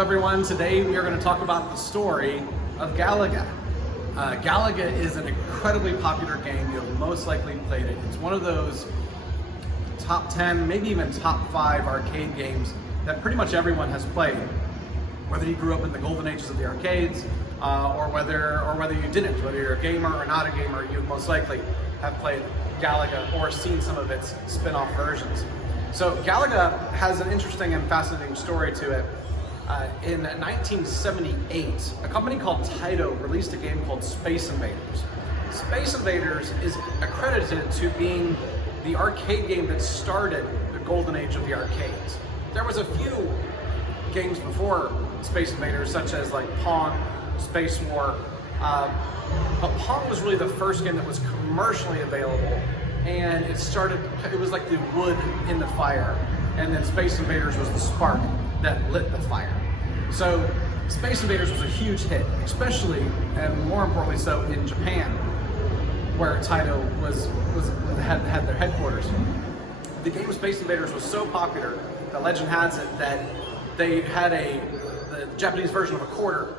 everyone. Today we are going to talk about the story of Galaga. Galaga is an incredibly popular game. You've most likely played it. It's one of those top 10, maybe even top 5 arcade games that pretty much everyone has played. Whether you grew up in the golden ages of the arcades, or whether you didn't, whether you're a gamer or not a gamer, you most likely have played Galaga or seen some of its spin-off versions. So Galaga has an interesting and fascinating story to it. In 1978, a company called Taito released a game called Space Invaders. Space Invaders is accredited to being the arcade game that started the golden age of the arcades. There was a few games before Space Invaders, such as like Pong, Space War, but Pong was really the first game that was commercially available, and it was like the wood in the fire, and then Space Invaders was the spark that lit the fire. So Space Invaders was a huge hit, especially, and more importantly so, in Japan, where Taito had their headquarters. The game Space Invaders was so popular that legend has it that they had the Japanese version of a quarter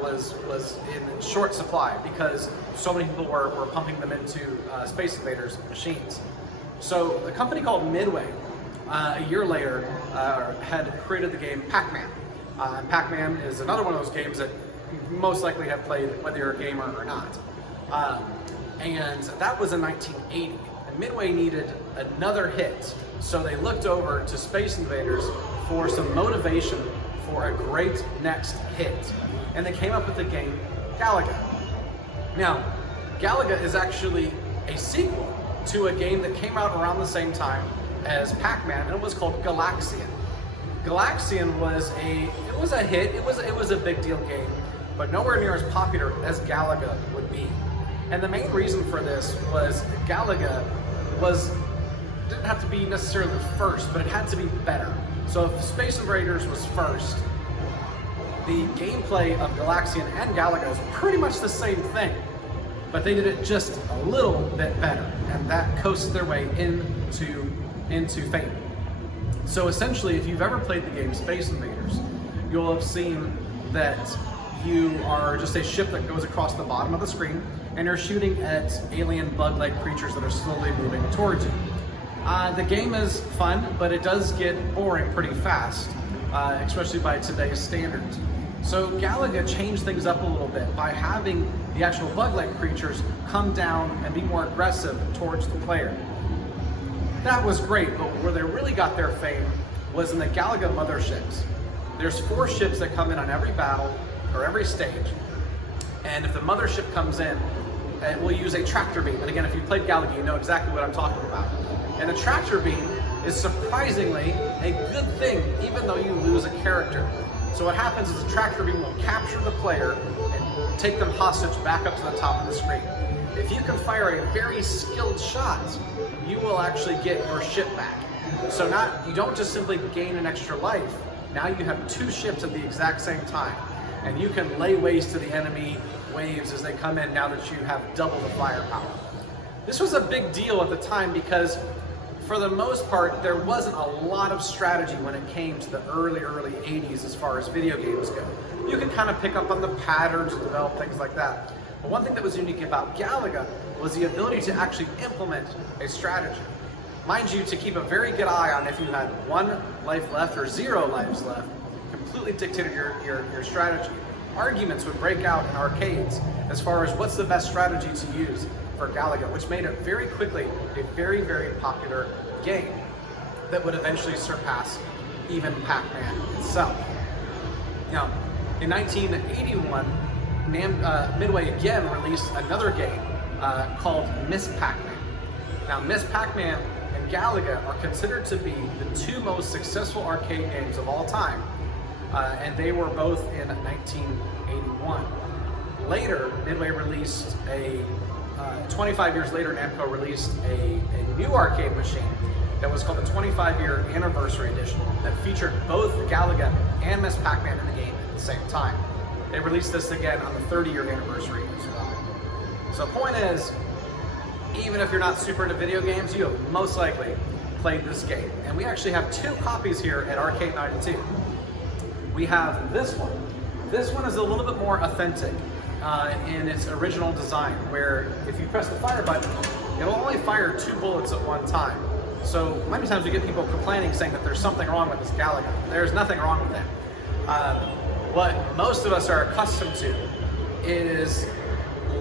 was in short supply because so many people were pumping them into Space Invaders machines. So the company called Midway, a year later, had created the game Pac-Man. Pac-Man is another one of those games that you most likely have played whether you're a gamer or not. And that was in 1980. And Midway needed another hit, so they looked over to Space Invaders for some motivation for a great next hit. And they came up with the game Galaga. Now, Galaga is actually a sequel to a game that came out around the same time as Pac-Man, and it was called Galaxian. Galaxian was a hit. It was a big deal game, but nowhere near as popular as Galaga would be. And the main reason for this was Galaga didn't have to be necessarily first, but it had to be better. So if Space Invaders was first, the gameplay of Galaxian and Galaga is pretty much the same thing, but they did it just a little bit better, and that coasted their way into fame. So essentially, if you've ever played the game Space Invaders, you'll have seen that you are just a ship that goes across the bottom of the screen, and you're shooting at alien bug-like creatures that are slowly moving towards you. The game is fun, but it does get boring pretty fast, especially by today's standards. So Galaga changed things up a little bit by having the actual bug-like creatures come down and be more aggressive towards the player. That was great, but where they really got their fame was in the Galaga Motherships. There's 4 ships that come in on every battle, or every stage, and if the mothership comes in, it will use a tractor beam. And again, if you played Galaga, you know exactly what I'm talking about. And the tractor beam is surprisingly a good thing, even though you lose a character. So what happens is the tractor beam will capture the player and take them hostage back up to the top of the screen. If you can fire a very skilled shot, you will actually get your ship back. So you don't just simply gain an extra life, now you have 2 ships at the exact same time. And you can lay waste to the enemy waves as they come in now that you have double the firepower. This was a big deal at the time because for the most part, there wasn't a lot of strategy when it came to the early 80s as far as video games go. You can kind of pick up on the patterns and develop things like that. But one thing that was unique about Galaga was the ability to actually implement a strategy. Mind you, to keep a very good eye on if you had 1 life left or 0 lives left, completely dictated your strategy. Arguments would break out in arcades as far as what's the best strategy to use for Galaga, which made it very quickly a very, very popular game that would eventually surpass even Pac-Man itself. Now, in 1981, Midway again released another game called Miss Pac-Man. Now, Miss Pac-Man and Galaga are considered to be the 2 most successful arcade games of all time, and they were both in 1981. Later, Midway released 25 years later, Namco released a new arcade machine that was called the 25-year Anniversary Edition that featured both Galaga and Miss Pac-Man in the game at the same time. They released this again on the 30-year anniversary as well. So the point is, even if you're not super into video games, you have most likely played this game. And we actually have 2 copies here at Arcade 92. we have this one. This one is a little bit more authentic in its original design, where if you press the fire button, it'll only fire 2 bullets at one time. So many times we get people complaining, saying that there's something wrong with this Galaga. There's nothing wrong with that. What most of us are accustomed to is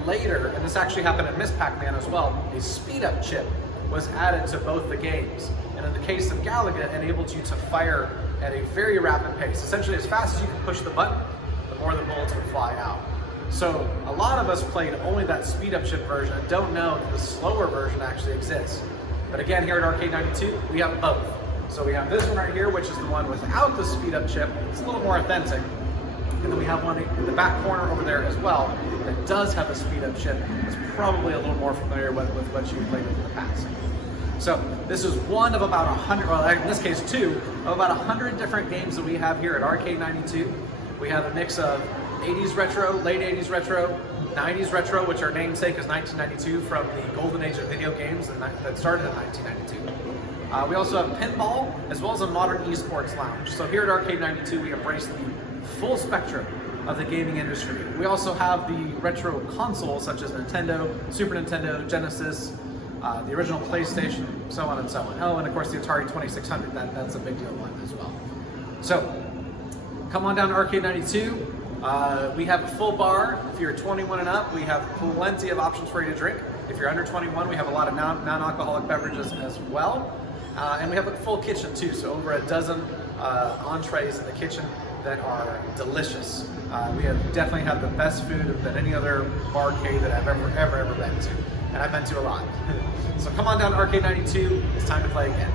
later, and this actually happened in Miss Pac-Man as well, a speed-up chip was added to both the games. And in the case of Galaga, it enabled you to fire at a very rapid pace. Essentially, as fast as you could push the button, the more the bullets would fly out. So a lot of us played only that speed-up chip version and don't know that the slower version actually exists. But again, here at Arcade 92, we have both. So we have this one right here, which is the one without the speed-up chip. It's a little more authentic. And then we have one in the back corner over there as well that does have a speed-up chip. It's probably a little more familiar with what you've played with in the past. So this is one of about 100, well in this case 2, of about 100 different games that we have here at Arcade 92. We have a mix of 80s retro, late 80s retro, 90s retro, which our namesake is 1992 from the golden age of video games that started in 1992. We also have pinball, as well as a modern esports lounge. So here at Arcade 92, we embrace the full spectrum of the gaming industry. We also have the retro consoles, such as Nintendo, Super Nintendo, Genesis, the original PlayStation, so on and so on. Oh, and of course the Atari 2600, that's a big deal one as well. So, come on down to Arcade 92. We have a full bar. If you're 21 and up, we have plenty of options for you to drink. If you're under 21, we have a lot of non-alcoholic beverages as well. And we have a full kitchen too, so over a dozen entrees in the kitchen that are delicious. We definitely have the best food than any other barcade that I've ever been to. And I've been to a lot. So come on down to Arcade 92, it's time to play again.